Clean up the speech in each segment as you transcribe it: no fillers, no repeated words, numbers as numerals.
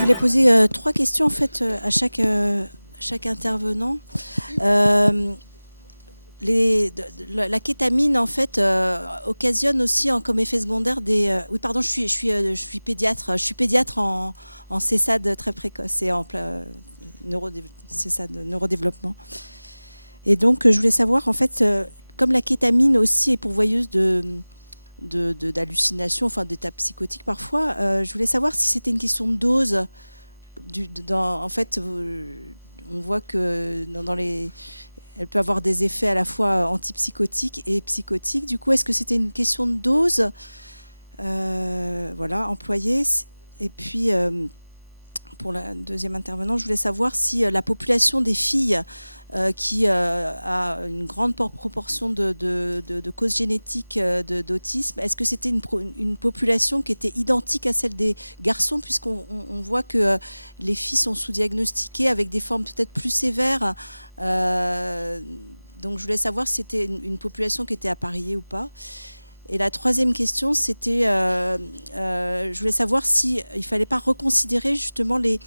je voulais poser 3 questions en fait à chaque intervenant. La kétamine en fait occasionne aussi comme effet secondaire des. Oui, pardon, je suis pédiatre. Je suis pédiatre en CESAD très précoce et en CESAD neurodéveloppement. Et donc, je voulais savoir en fait, comme la kétamine aussi est pourvoyeuse d'hallucinations, enfin d'états psychotiques parfois, je voulais savoir si c'était une question de dose. En fait, on voit que elle peut avoir des effets à la fois antipsychotiques et psychotiques. Du coup, est-ce que c'était une question de dose employée? Et puis, pour la deuxième intervenante, je voulais savoir si la population des filles qui a une grande proportion de causes génétiques d'autisme, est-ce que c'était une population qui était identique à celle des garçons, puisqu'on voit que les filles sont sous-diagnostiquées avec des formes peut-être plus sévères. Donc je voulais savoir si c'était une population qui était appariée ou pas. Et la troisième question, c'était, je voulais savoir s'il ne fallait pas reconsidérer justement les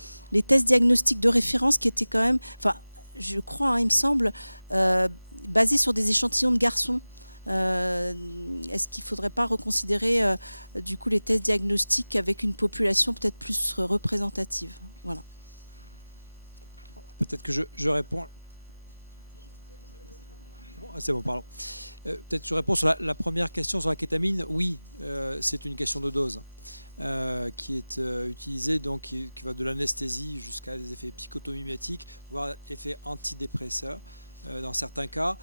tests diagnostiques de référence qui étaient quand même, enfin, je crois, il me semble, basés sur des échantillons de garçons. Est-ce qu'il ne faudrait pas reconsidérer du coup les tests diagnostiques avec une population peut-être plus représentative? Voilà. Peut-être que je réponds. Bon, c'est bon, pardon. Peut-être que je réponds sur la première question sur la kétamine. Oui, c'est une question de dose qui est utilisée, donc qui va de l'anesthésie jusqu'à des effets psychotomimetiques, voire effets antidépresseurs dans certains cas.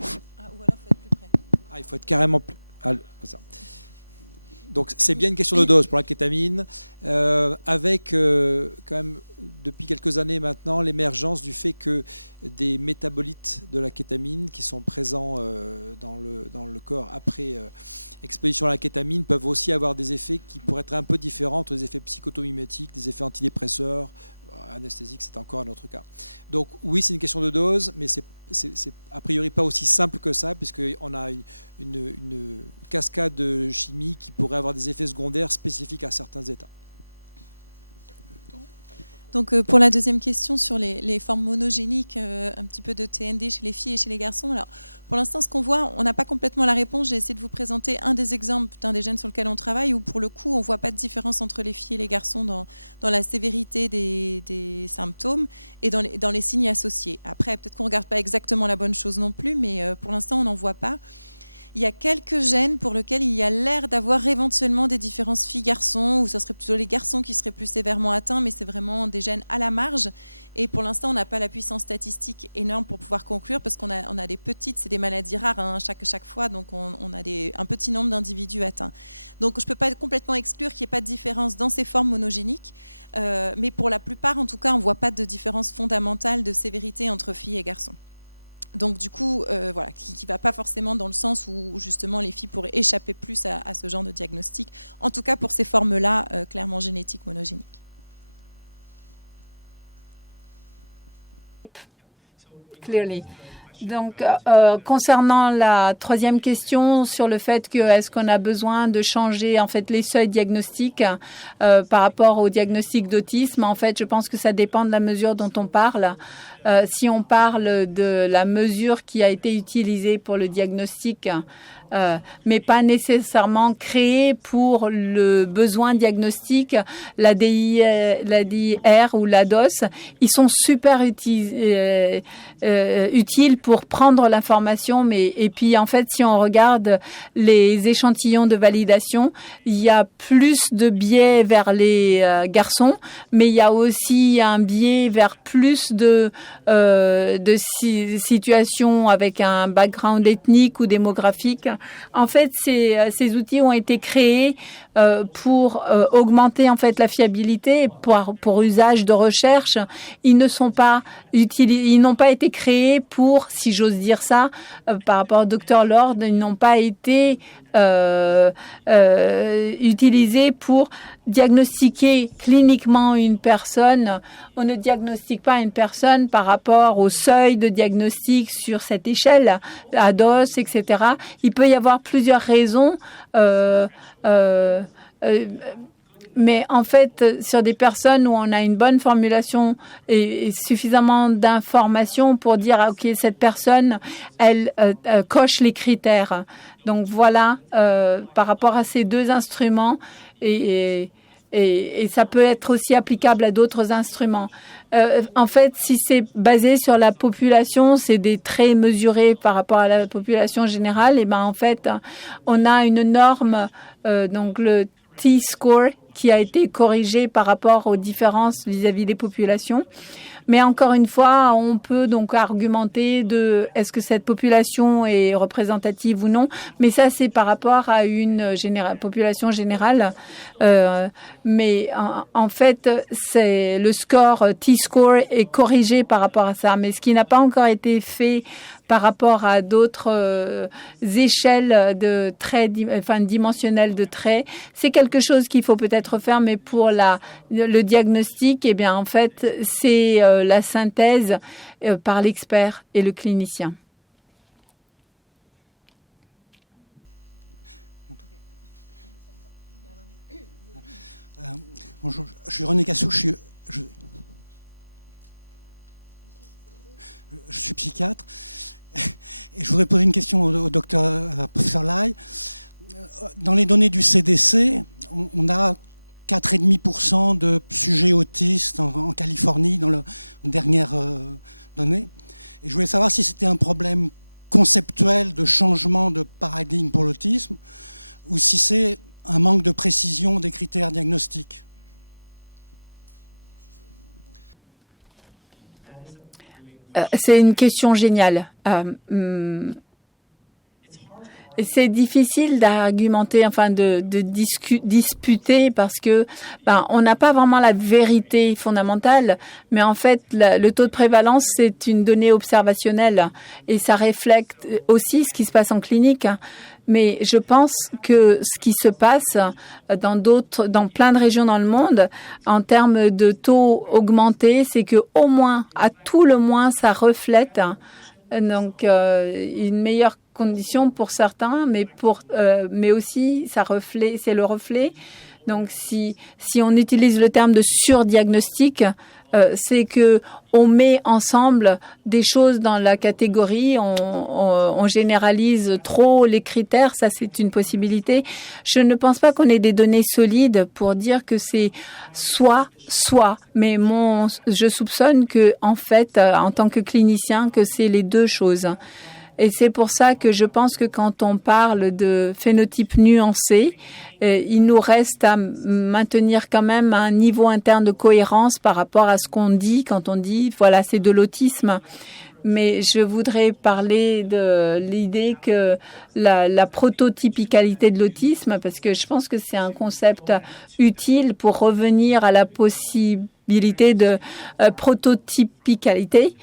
Ou alors il faut être plus près. Il faut être carrément plus. Ça. Donc c'est bien une question de dose pour la kétamine, avec quand même depuis quelques années maintenant l'émergence du fait que des métabolites de la kétamine qui sont présents dans le corps après exposition à la kétamine peuvent aussi avoir des effets qui pourraient être un peu différents entre des effets psychotomimetiques, des effets antidépresseurs, anesthésiques, c'est encore un autre cas. Donc oui, c'est une question de dose, mais c'est a priori pas aussi simple que ça, puisqu'on a une cascade de chimie qui pourrait avoir des effets secondaires spécifiques à certains états. Donc pour la deuxième question sur les formes monogéniques, un petit peu de TND chez les filles et chez les garçons. Alors pour l'instant, ce qu'on voit, on n'a pas complètement la réponse. J'ai essayé de vous présenter un des exemples d'un des gènes sur lequel on travaille, où pour le coup, on ne voit pas de différence entre les filles et les garçons dans la sévérité des symptômes et dans les signes associés. Après, peut-être qu'on ne regarde pas exactement la bonne chose non plus, mais pour l'instant, on n'en voit pas. Il y a quelques gènes pour lesquels il y a l'air d'avoir éventuellement des différences filles-garçons, où ce serait plutôt les garçons qui seraient plus sévèrement atteints, mais c'est vraiment des gènes à la marge. Et pour l'instant, on n'a pas la puissance statistique énorme pour pouvoir conclure, parce qu'on a des petites, c'est des maladies rares hein, chaque fois, donc on a un petit nombre d'individus atteints. Donc je ne peux pas complètement exclure qu'il n'y ait pas de différence dans ces formes monogéniques, mais pour la plupart, en tout cas, on ne voit pas de différence fondamentale de sévérité entre filles et garçons. Donc du coup, voilà, qui ne va pas forcément dans le sens où justement les filles pourraient échapper plus à ce genre de diagnostic, en tout cas pour ces formes-là, clairement génétiques monogéniques. Clearly. Donc, concernant la troisième question sur le fait que est-ce qu'on a besoin de changer en fait les seuils diagnostiques par rapport au diagnostic d'autisme, en fait, je pense que ça dépend de la mesure dont on parle. Si on parle de la mesure qui a été utilisée pour le diagnostic, mais pas nécessairement créée pour le besoin diagnostique, la DIR ou la DOS, ils sont super utiles pour prendre l'information. Et puis, en fait, si on regarde les échantillons de validation, il y a plus de biais vers les garçons, mais il y a aussi un biais vers plus de situations avec un background ethnique ou démographique. En fait, ces outils ont été créés pour augmenter en fait la fiabilité pour usage de recherche. Ils n'ont pas été créés pour si j'ose dire ça, par rapport au Dr Lord, ils n'ont pas été utilisés pour diagnostiquer cliniquement une personne. On ne diagnostique pas une personne par rapport au seuil de diagnostic sur cette échelle, ADOS, etc. Il peut y avoir plusieurs raisons. Mais en fait, sur des personnes où on a une bonne formulation et suffisamment d'informations pour dire, OK, cette personne, elle coche les critères. Donc voilà, par rapport à ces deux instruments, et ça peut être aussi applicable à d'autres instruments. En fait, si c'est basé sur la population, c'est des traits mesurés par rapport à la population générale, et ben en fait, on a une norme, donc le T-score, qui a été corrigé par rapport aux différences vis-à-vis des populations. Mais encore une fois, on peut donc argumenter de est-ce que cette population est représentative ou non. Mais ça, c'est par rapport à une population générale. Mais en fait, c'est le score T-score est corrigé par rapport à ça. Mais ce qui n'a pas encore été fait par rapport à d'autres échelles de traits, enfin dimensionnelles de traits, c'est quelque chose qu'il faut peut-être faire. Mais pour le diagnostic, eh bien en fait, c'est la synthèse par l'expert et le clinicien. Bonjour, je suis René Cassou, je suis psychiatre. Et je voudrais poser une question au docteur professeur Lai. Dans les données du CDC, on a 4,5% de sujets autistes en Californie dans la dernière donnée. Et je voulais savoir si c'était un problème conceptuel de changement de paradigme pour l'autisme ou si c'est un manque de précision des critères diagnostiques. C'est une question géniale. C'est difficile d'argumenter, enfin de disputer parce que on n'a pas vraiment la vérité fondamentale, mais en fait le taux de prévalence c'est une donnée observationnelle et ça reflète aussi ce qui se passe en clinique. Mais je pense que ce qui se passe dans plein de régions dans le monde, en termes de taux augmentés, c'est que au moins, à tout le moins, ça reflète donc une meilleure condition pour certains, mais aussi c'est le reflet. Donc si on utilise le terme de surdiagnostic, c'est que on met ensemble des choses dans la catégorie, on généralise trop les critères, ça c'est une possibilité. Je ne pense pas qu'on ait des données solides pour dire que c'est soit, mais je soupçonne que en fait, en tant que clinicien, que c'est les deux choses. Et c'est pour ça que je pense que quand on parle de phénotype nuancé, il nous reste à maintenir quand même un niveau interne de cohérence par rapport à ce qu'on dit quand on dit, voilà, c'est de l'autisme. Mais je voudrais parler de l'idée que la prototypicalité de l'autisme, parce que je pense que c'est un concept utile pour revenir à la possibilité de prototypicalité.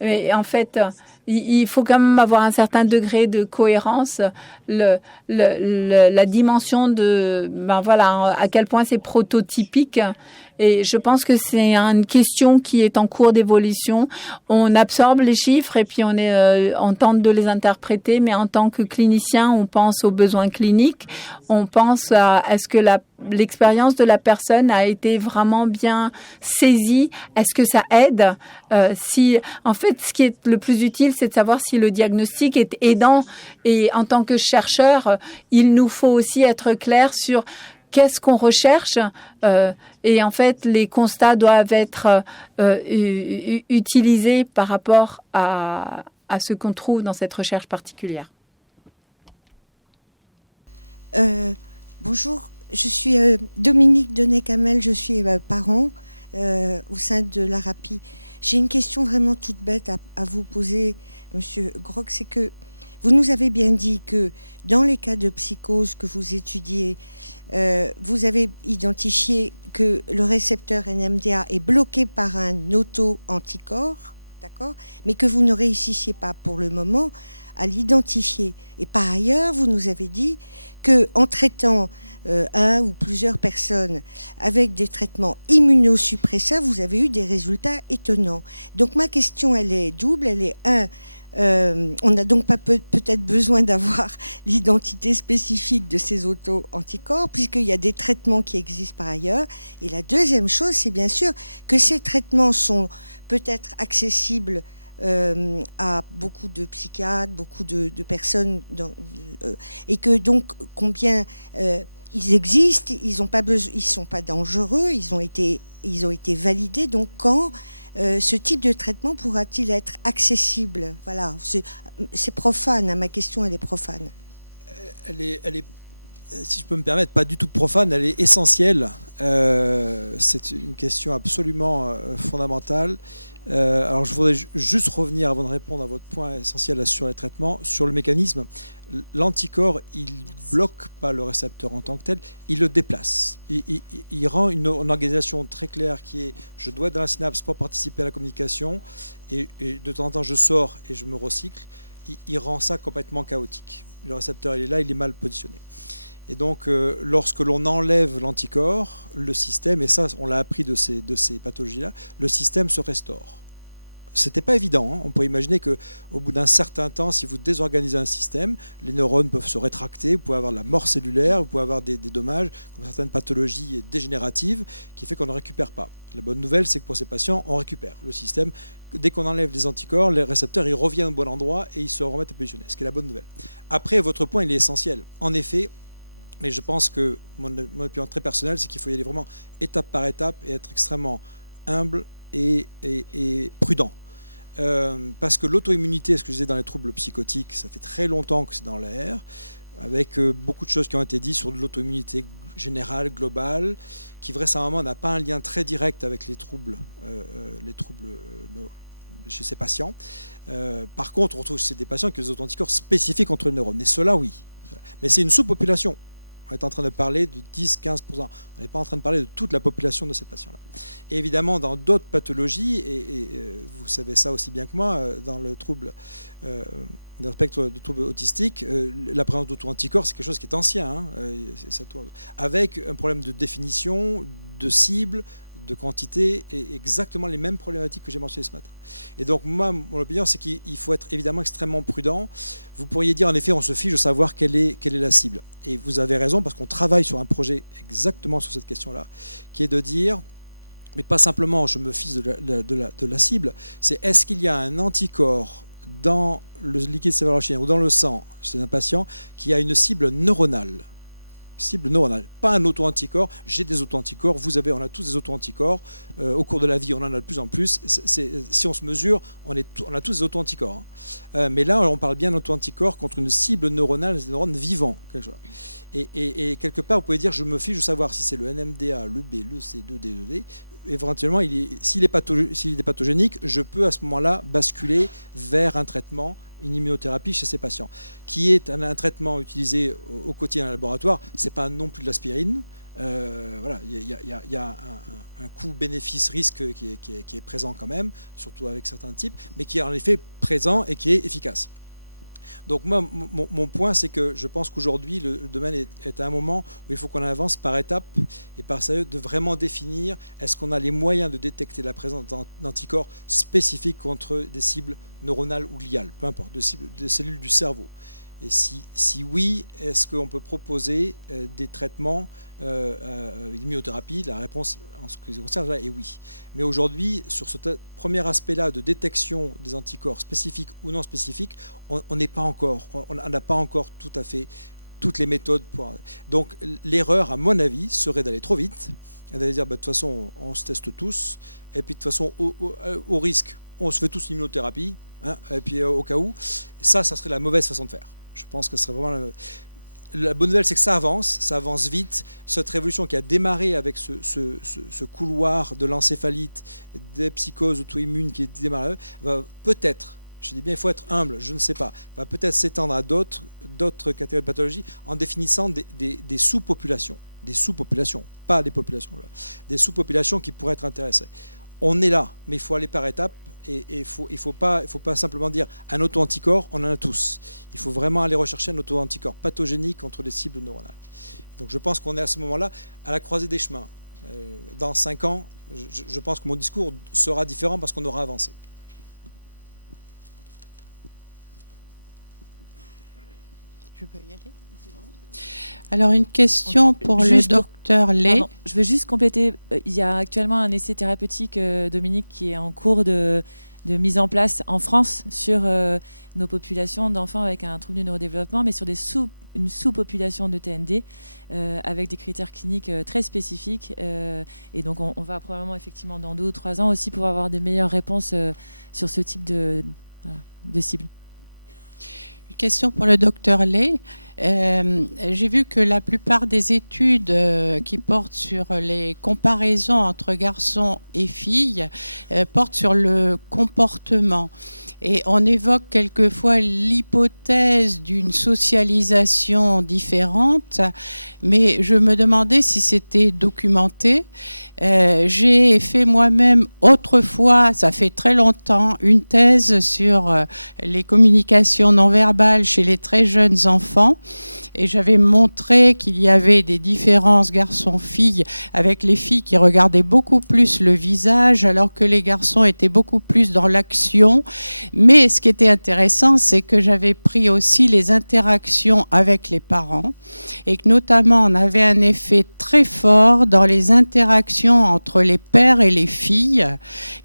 Mais en fait, il faut quand même avoir un certain degré de cohérence, la dimension de, voilà, à quel point c'est prototypique. Et je pense que c'est une question qui est en cours d'évolution. On absorbe les chiffres et puis on tente de les interpréter, mais en tant que clinicien, on pense aux besoins cliniques. On pense à est-ce que l'expérience de la personne a été vraiment bien saisie? Est-ce que ça aide? En fait, ce qui est le plus utile, c'est de savoir si le diagnostic est aidant. Et en tant que chercheur, il nous faut aussi être clair sur qu'est-ce qu'on recherche et en fait, les constats doivent être utilisés par rapport à ce qu'on trouve dans cette recherche particulière. Bonjour, je suis Dominique Donnet-Camel, je suis parent au sein de l'ARAPI. J'ai une question vraiment toute bête à vous poser, Monsieur Groc, c'est que vous nous avez bien dit que dans les cas de psychose que vous étudiez, vous avez identifié que le récepteur NMDA est bloqué par un auto-anticorps, d'accord, mais que vous ne réussissiez pas pour le moment à l'identifier. Et par ailleurs, vous nous avez dit qu'en traitant un ou plusieurs personnes avec des traitements immunosuppresseurs, vous avez eu des résultats étonnants. Donc ma question, elle est double. Elle est on n'a donc pas peut-être besoin d'avoir l'identité spécifique de ces auto-anticorps, puisqu'il y a des traitements qui existent par ailleurs. Et la deuxième chose, c'est bien sûr que ces traitements sont peut-être accessibles à beaucoup de psychiatres, beaucoup de personnes, et que donc combien ils existent, ils sont pas dangereux, ils ont été validés. Donc quand ce type de traitement pourra-t-il être accessible? Voilà, c'est profane, hein, ma question elle est profane. Elle est, si je peux me permettre, pas du tout profane, elle est essentielle. C'est une question absolument fondamentale. Alors je voudrais juste revenir, avant de répondre à votre point essentiel là, sur les traitements, sur le mécanisme. L'anticorps, il bloque pas le récepteur en tant que tel, il le déplace. Il rend une organisation très claire qui est « je dois être dans la synapse pour participer à la communication et de temps en temps je sors et je me recycle ». Il rend ça complètement chaotique. Le récepteur, il est là, il est mal positionné. Et donc, lorsque l'on enlève l'anticorps, le système, et ça, on l'a appris de ces pathologies-là, le système se restaure. C'était pas évident, hein. On peut imaginer qu'au bout d'un certain temps, si vous désorganisez un système, les neurones peuvent se rétracter, vous pouvez avoir de la mort cellulaire, vous pouvez avoir des dommages, comme certaines pathologies dégénératives, qui fait qu'on ne récupère pas. La bonne nouvelle, c'est que pour ces patients, on récupère le système. Dès qu'on enlève les anticorps, les récepteurs, ils reviennent au bon endroit et ils se remettent à positionner, ce qui est la bonne nouvelle. Après, votre point, il est essentiel. En effet, mais je pense que mon opinion très personnelle, c'est qu'il faut y aller vraiment étape par étape et être extrêmement humble et prudent. Parce que l'auto-immunité, ce que je disais dans les troubles psychotiques, ça fait très longtemps que c'est dans l'air, avec beaucoup de choses qui ont été dites sur de l'auto-immunité générale, globale, qui vraisemblablement n'a pas un lien très direct avec les troubles chez ces patients. Par contre, on retrouve chez des patients qui ont des auto-anticorps spécifiques contre les neurones. Et cela, oui. Mais c'est une sous-population. On est en train de parler de 10-15%. On n'est pas en train de parler de toute la population de ces patients-là. Et évidemment, dans d'autres pathologies, et vous savez ça aussi bien que moi, dans le spectre de troubles autistiques, la présence d'auto-anticorps, c'est quelque chose qui est ancien, hein, avec un problème de définition, de cible, de quantité, et exactement les mêmes problématiques que j'ai mentionnées ce matin. Et donc, moi, mon opinion, c'est qu'il faut être évidemment extrêmement prudent. Vous pourriez dire, en effet, on se fiche de savoir quelle est la cible. Et vous avez raison, parce qu'on travaille sur un projet exactement sur cette question-là, qui est de dire, mais pas simplement je me fiche de la cible, c'est est-ce qu'il y a un anticorps dans le liquide céphalo-rachidien ou dans le sang chez un patient qui a une cible neuronale. Cible neuronale, pas un auto-anticorps. J'ai des auto-anticorps, on a tous des auto-anticorps. Au cours de la vie, on en a de plus en plus. Si on se mesure, on a tous des auto-anticorps. Hein. Mais là, on parle bien d'auto-anticorps contre une cible neuronale, des neurones vivants. Quelque chose. Et quelque part, vous pouvez dire, je me fiche de savoir si c'est le NMDA, le B, le C, le D, le D. Éventuellement, s'il est pathogénique, je peux à ce moment-là basculer vers un traitement, une immunothérapie chez ces patients, qui est un traitement utilisé au quotidien dans le laboratoire. Ce n'est pas non plus de l'aspirine. Voilà, il y a un coût bénéfice-risque qui est présent quand même, surtout avec certains types, mais qui est en effet présent et qui est efficace. Donc moi, mon point, c'est que je pense qu'aujourd'hui, le domaine est à un moment où il faut qu'on avance par étapes et par sérieux de vraiment définir est-ce qu'on a les moyens de détecter la présence d'anticorps spécifiques contre des cibles neuronales ou gliales, peu importe, des cellules du cerveau. Et si oui, est-ce qu'on peut proposer des traitements immunothérapie? La réponse en ce qui concerne est oui. Mais aujourd'hui, sur ce premier aspect-là de détection des anticorps spécifiques ou non spécifiques, on n'est pas encore, on n'a pas encore tout à fait toutes les méthodes. Donc l'erreur, à mon avis, serait d'aller trop vite et d'aller dire de toute façon, on se teste tous, et puis de toute façon, au risque, on se fait tous une immunothérapie, hein, et puis au cas où, ça serait la mauvaise façon de faire. Je pense que ce serait vraiment... La bonne nouvelle, c'est que ça avance vite. Cette révolution qui a démarré avec ce couloir de l'encéphalite, des psychoses auto-immunes qui démarre, va peut-être, je dis bien il faut être humble, je ne sais pas, va peut-être s'étendre à d'autres catégories de pathologies en définissant des sous-populations. Des sous-populations, pas des populations. Des sous-populations qui pourraient être intéressées. on est là, mais il faut aller par étapes. Et il faut pas simplement dire un auto-anticorps, on en a tous. Il faut vraiment aller rechercher un auto-anticorps pathogénique contre des cibles neuronales. Donc je pense qu'on est à ce moment-là à la croisée des chemins. Dans 5 ans, je pense que mon discours sera différent parce qu'on aura avancé. Je peux y aller ? Alors, une question pour le docteur Lay. Je veux juste compléter. Il y a actuellement un essai thérapeutique, Dominique, qui est en cours de mise en place en France sur nos populations d'enfants avec un trouble du neurodéveloppement, mais sur une sous-population de TND avec des critères cliniques très spécifiques. Et donc, on va probablement, effectivement, dans 2 ou 3 ans aussi pouvoir avoir des meilleures réponses sur ce type de cible. Une question pour le docteur Lay. J'ai vu que la plupart des études qui portent sur les comparaisons entre garçons et filles portent sur le comportement. Et on évoque quelquefois l'hypothèse d'une socialisation différente, mais je me demandais si c'était documenté. J'ai fait moi-même autrefois, ça fait très longtemps, une thèse sur les communications non verbales chez les très jeunes enfants. Et j'avais montré qu'il y avait des différences garçons-filles, avec les filles qui regardaient beaucoup plus le visage, alors que les garçons étaient beaucoup plus dans l'action. Mais ce qui était intéressant, c'est que j'avais pris aussi les interactions avec les parents, et que notamment on avait un effet très fort dans les interactions entre les pères et les filles,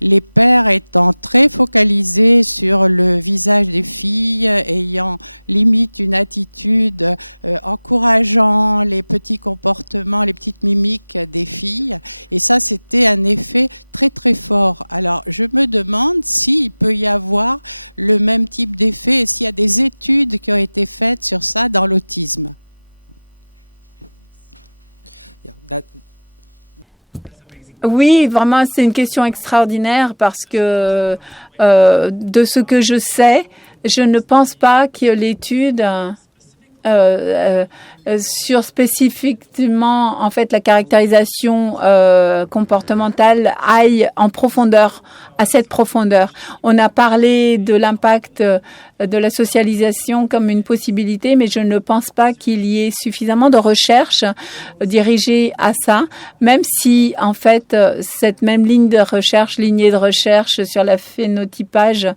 les pères étant très focalisés sur le visage des filles, ayant limite une attitude encourageant les petits comportements, les petites mimiques des filles. Et ça, c'était un effet très très fort. Alors, je me demande s'il peut y avoir le même type d'effet et s'il y a des études qui ont été faites sur ça dans l'autisme. Oui, vraiment, c'est une question extraordinaire parce que de ce que je sais, je ne pense pas que l'étude sur spécifiquement en fait la caractérisation comportementale aille en profondeur, à cette profondeur. On a parlé de l'impact de la socialisation comme une possibilité, mais je ne pense pas qu'il y ait suffisamment de recherche dirigée à ça, même si en fait cette même lignée de recherche sur la phénotypage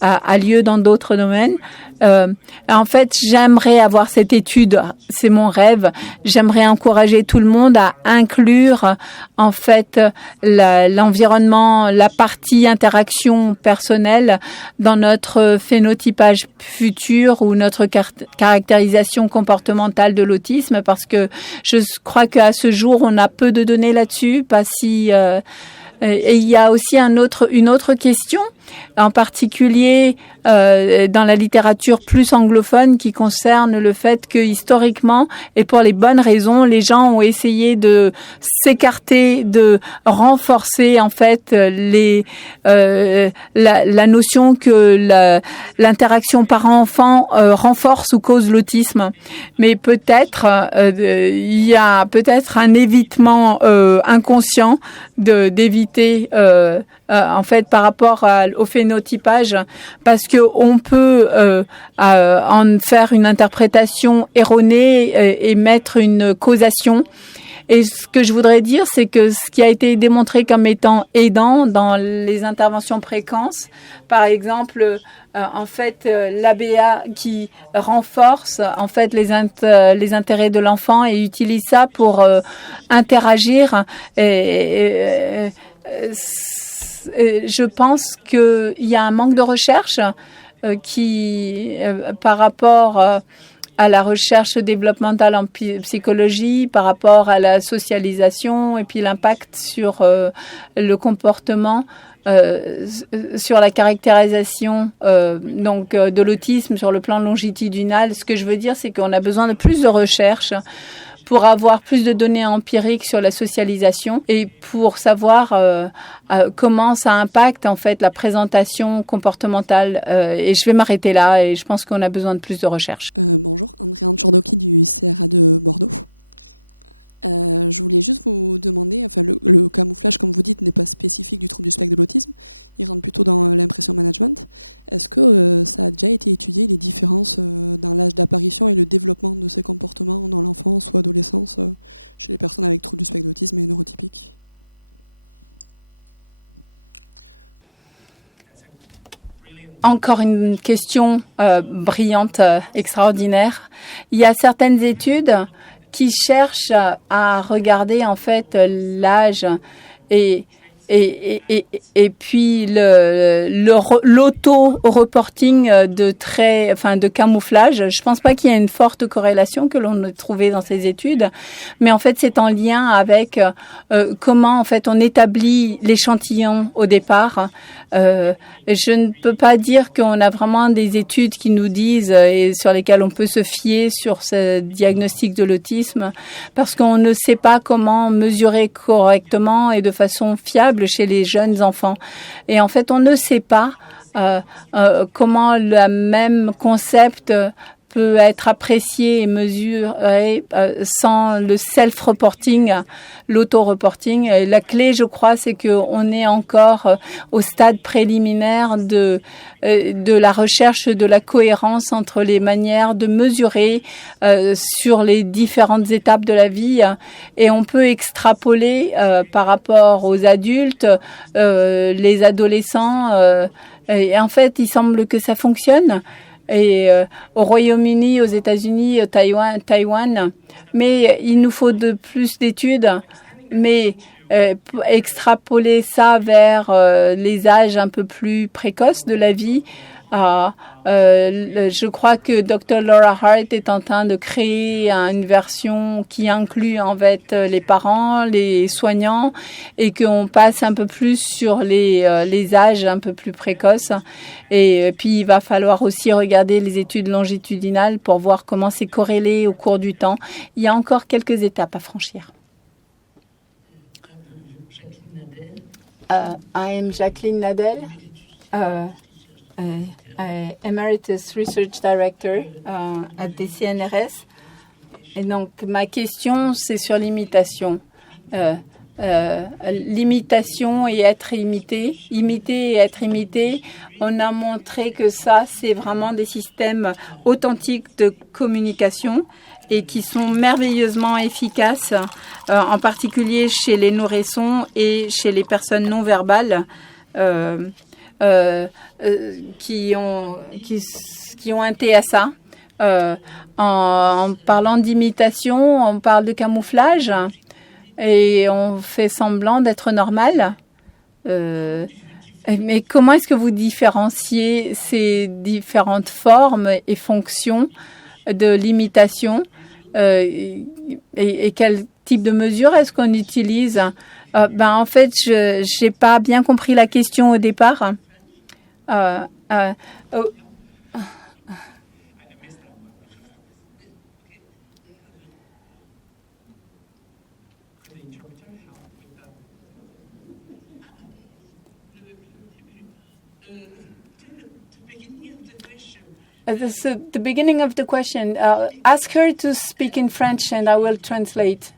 a lieu dans d'autres domaines. En fait, j'aimerais avoir cette étude, c'est mon rêve. J'aimerais encourager tout le monde à inclure en fait l'environnement, la partie interaction personnelle dans notre phénotypage futur ou notre caractérisation comportementale de l'autisme, parce que je crois qu'à ce jour, on a peu de données là-dessus, pas si... Et il y a aussi une autre question, en particulier dans la littérature plus anglophone, qui concerne le fait que historiquement, et pour les bonnes raisons, les gens ont essayé de s'écarter, de renforcer en fait la notion que l'interaction parent-enfant renforce ou cause l'autisme. Mais peut-être il y a peut-être un évitement inconscient d'éviter en fait par rapport au phénotypage, parce que on peut en faire une interprétation erronée et mettre une causation. Et ce que je voudrais dire, c'est que ce qui a été démontré comme étant aidant dans les interventions précoces, par exemple, en fait, l'ABA qui renforce en fait les intérêts de l'enfant et utilise ça pour interagir. Je pense qu'il y a un manque de recherche par rapport à la recherche développementale en psychologie, par rapport à la socialisation et puis l'impact sur le comportement, sur la caractérisation de l'autisme sur le plan longitudinal. Ce que je veux dire, c'est qu'on a besoin de plus de recherche pour avoir plus de données empiriques sur la socialisation et pour savoir comment ça impacte en fait la présentation comportementale. Et je vais m'arrêter là, et je pense qu'on a besoin de plus de recherche. Bonjour, Andréane Tchourdoki du CRA de Bordeaux. Je voulais juste vous demander, enfin le camouflage, comme vous dites, n'est pas spécifique du trouble du spectre de l'autisme, il rentre plutôt dans l'impression management. Est-ce que ça a déjà été étudié, les différences dans l'âge d'apparition et le développement de ces comportements dans l'enfance ou adolescence chez les personnes avec trouble du spectre de l'autisme et neurotypiques? Encore une question brillante, extraordinaire. Il y a certaines études qui cherchent à regarder en fait l'âge et puis l'auto-reporting de camouflage. Je pense pas qu'il y ait une forte corrélation que l'on a trouvée dans ces études, mais en fait c'est en lien avec comment en fait on établit l'échantillon au départ. Je ne peux pas dire qu'on a vraiment des études qui nous disent et sur lesquelles on peut se fier sur ce diagnostic de l'autisme, parce qu'on ne sait pas comment mesurer correctement et de façon fiable chez les jeunes enfants. Et en fait, on ne sait pas comment le même concept peut être apprécié et mesuré sans le self-reporting, l'auto-reporting. Et la clé, je crois, c'est qu'on est encore au stade préliminaire de la recherche de la cohérence entre les manières de mesurer sur les différentes étapes de la vie. Et on peut extrapoler par rapport aux adultes, les adolescents. Et en fait, il semble que ça fonctionne. Et au Royaume-Uni, aux États-Unis, Taïwan. Mais il nous faut de plus d'études. Mais extrapoler ça vers les âges un peu plus précoces de la vie, je crois que Dr. Laura Hart est en train de créer une version qui inclut en fait les parents, les soignants, et qu'on passe un peu plus sur les âges un peu plus précoces. Et puis il va falloir aussi regarder les études longitudinales pour voir comment c'est corrélé au cours du temps. Il y a encore quelques étapes à franchir. I am Jacqueline Nadel. Emeritus Research Director at the CNRS. Et donc, ma question, c'est sur l'imitation. L'imitation et être imité. Imiter et être imité, on a montré que ça, c'est vraiment des systèmes authentiques de communication et qui sont merveilleusement efficaces, en particulier chez les nourrissons et chez les personnes non verbales. Qui ont un TSA. En parlant d'imitation, on parle de camouflage et on fait semblant d'être normal. Mais comment est-ce que vous différenciez ces différentes formes et fonctions de l'imitation et quel type de mesure est-ce qu'on utilise? En fait, je n'ai pas bien compris la question au départ. So the beginning of the question, ask her to speak in French and I will translate.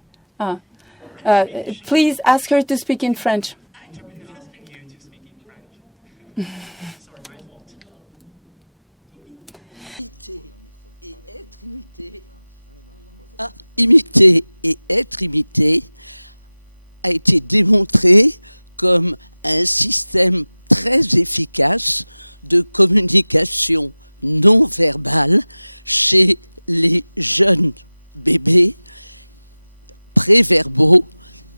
Please ask her to speak in French. Imiter et être imité a été démontré comme un système très efficace de communication non verbale chez les jeunes bébés préverbaux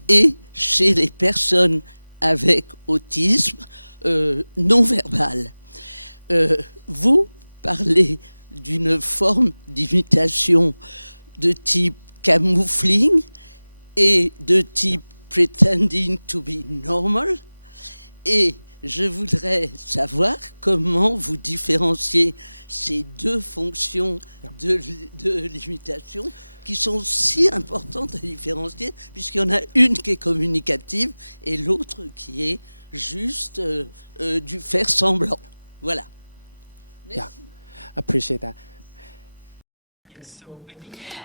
et chez les personnes avec autisme non verbal. Vous parlez d'une forme d'imitation de type camoufling et de type pretending to be normal. Et je voudrais savoir comment vous différenciez ces deux fonctions de l'imitation qui sont si importantes à différencier, puisqu'il y en a une qui est communicative et l'autre qui est juste du faire semblant. Voilà. Merci. Yeah, appreciate that.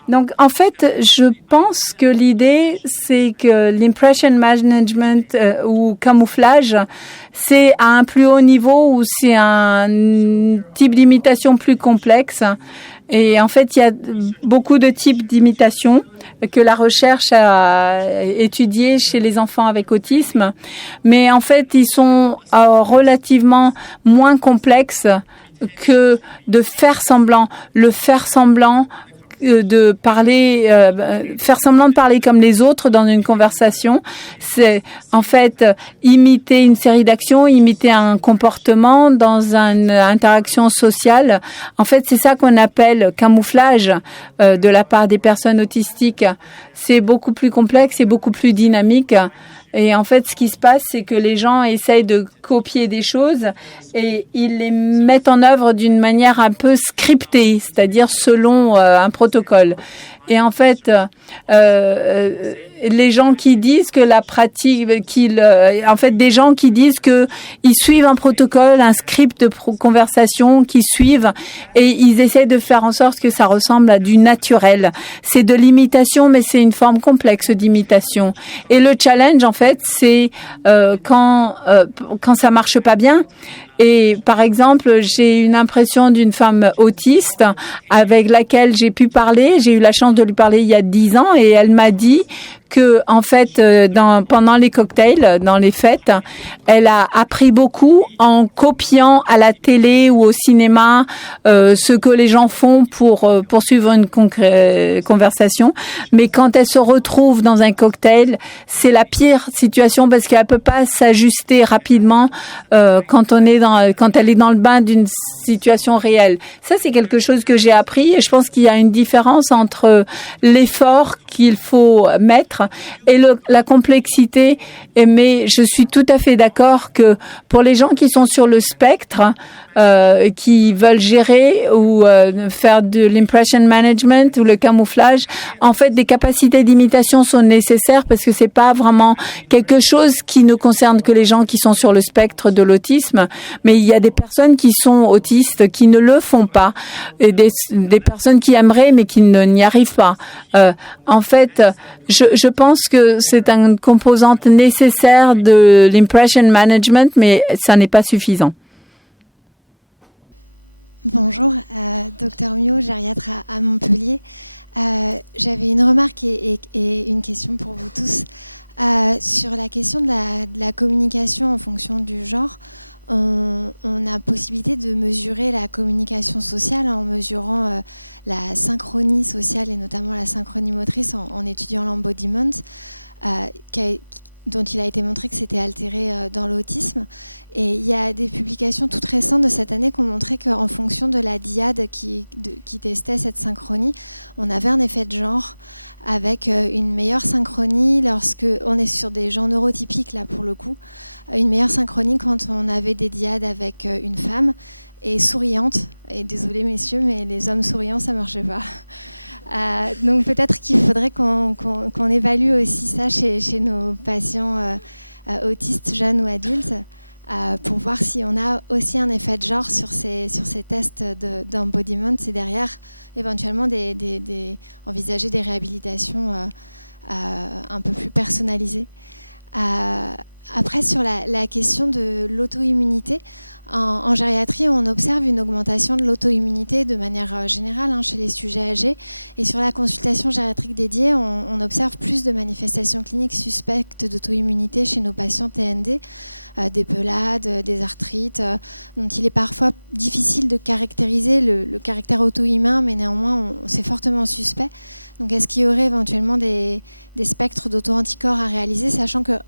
Donc, en fait, je pense que l'idée, c'est que l'impression management ou camouflage, c'est à un plus haut niveau ou c'est un type d'imitation plus complexe. Et en fait, il y a beaucoup de types d'imitation que la recherche a étudié chez les enfants avec autisme. Mais en fait, ils sont relativement moins complexes que de faire semblant. Le faire semblant de parler, faire semblant de parler comme les autres dans une conversation, c'est en fait imiter une série d'actions, imiter un comportement dans une interaction sociale. En fait, c'est ça qu'on appelle camouflage de la part des personnes autistiques. C'est beaucoup plus complexe et beaucoup plus dynamique. Et en fait, ce qui se passe, c'est que les gens essayent de copier des choses et ils les mettent en œuvre d'une manière un peu scriptée, c'est-à-dire selon un protocole. Et en fait, les gens qui disent que la pratique, en fait, des gens qui disent que ils suivent un protocole, un script de conversation qu'ils suivent, et ils essaient de faire en sorte que ça ressemble à du naturel. C'est de l'imitation, mais c'est une forme complexe d'imitation. Et le challenge, en fait, c'est quand ça marche pas bien. Et par exemple, j'ai une impression d'une femme autiste avec laquelle j'ai pu parler. J'ai eu la chance de lui parler il y a 10 ans et elle m'a dit que, en fait, pendant les cocktails, dans les fêtes, elle a appris beaucoup en copiant à la télé ou au cinéma ce que les gens font pour poursuivre une conversation. Mais quand elle se retrouve dans un cocktail, c'est la pire situation parce qu'elle peut pas s'ajuster rapidement quand elle est dans le bain d'une situation réelle. Ça, c'est quelque chose que j'ai appris et je pense qu'il y a une différence entre l'effort qu'il faut mettre et la complexité. Mais je suis tout à fait d'accord que pour les gens qui sont sur le spectre, qui veulent gérer ou faire de l'impression management ou le camouflage, en fait, des capacités d'imitation sont nécessaires parce que c'est pas vraiment quelque chose qui ne concerne que les gens qui sont sur le spectre de l'autisme, mais il y a des personnes qui sont autistes qui ne le font pas et des personnes qui aimeraient mais qui n'y arrivent pas. En fait, je pense que c'est une composante nécessaire de l'impression management, mais ça n'est pas suffisant. Bonjour, Dr Mio, gériatre à Montpellier. J'avais une remarque et une question pour vous tous. Sur la question de la communication en fonction du genre, on a possibilité de mesurer la communication sociale en mesurant la synchronie sociale et notamment la synchronie motrice en étudiant l'embodiment, dont il a été montré que c'était altéré dans l'autisme. Et il y a des publications toutes récentes de cette année qui ont montré qu'en fonction de la dyade qui testait cette synchronie, on avait un effet de genre avec une meilleure synchronie lorsque on est sur des gens neurotypiques, là pour le coup, une meilleure synchronie quand on avait des dyades avec une femme et souriante. Et désolé messieurs, mais les hommes souriants, ça ne marchait pas. Donc peut-être qu'il faudrait qu'on évalue aussi ça chez nos patients autistes, jeunes ou adultes, pour voir si on a aussi un effet de genre sur ces tests d'embodiment et derrière éventuellement envisager des réhabilitations un peu plus personnalisées. Après, sur la question de l'auto-immunité, en gériatrie, on observe une augmentation de l'auto-immunité de manière générale chez les sujets âgés. Et sur la consultation gériatrique dédiée, on observe plus de manifestations cliniques suspectes d'auto-immunité chez nos patients TND, des pelades, des arthrites, dont il est parfois difficile de caractériser le caractère auto-immun, mais néanmoins, c'est fortement suspect. Donc, est-ce qu'il y aurait éventuellement des spectres d'auto-anticorps à réaliser, sachant que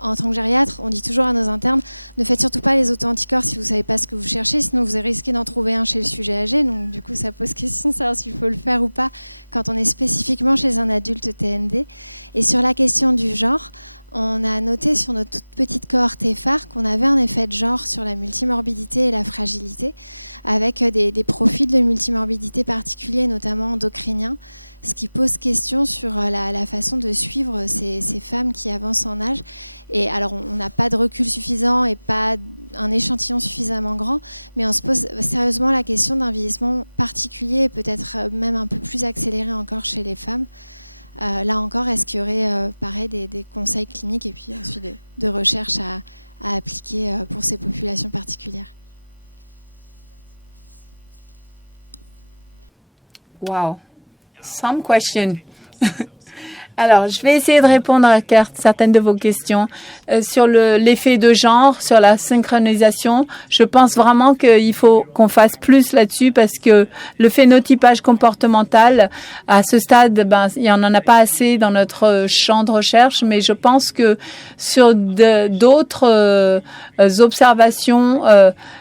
en tant que gériatre, on dit toujours à nos internes, ne faites surtout pas les auto-anticorps si vous ne savez pas ce que vous cherchez, sinon vous risquez d'en trouver un chez le sujet âgé. Donc du coup, ça pose question de savoir s'il faut le faire ou pas quand on est spécifiquement chez un adulte TND. Et sur la question du genre, on a noté sur notre toute petite cohorte phare qu'on avait un effet de genre sur la multimorbidité et la fragilité, avec des profils de multimorbidité particuliers, notamment endocriniens, ce qui pose question sur la façon de suivre ces femmes qui avancent en âge. Et alors, on n'a pas de recul suffisant et pas un échantillon suffisamment grand, mais on se pose sérieusement la question d'un vieillissement particulier et peut-être même un peu plus accéléré encore chez les femmes. Là encore, est-ce qu'il y aurait, pareil, des conseils cliniques et puis ensuite de recherche à appliquer pour ces populations particulières? Wow. Some question. Alors, je vais essayer de répondre à certaines de vos questions. Sur l'effet de genre, sur la synchronisation, je pense vraiment qu'il faut qu'on fasse plus là-dessus parce que le phénotypage comportemental, à ce stade, il n'y en a pas assez dans notre champ de recherche, mais je pense que sur d'autres observations,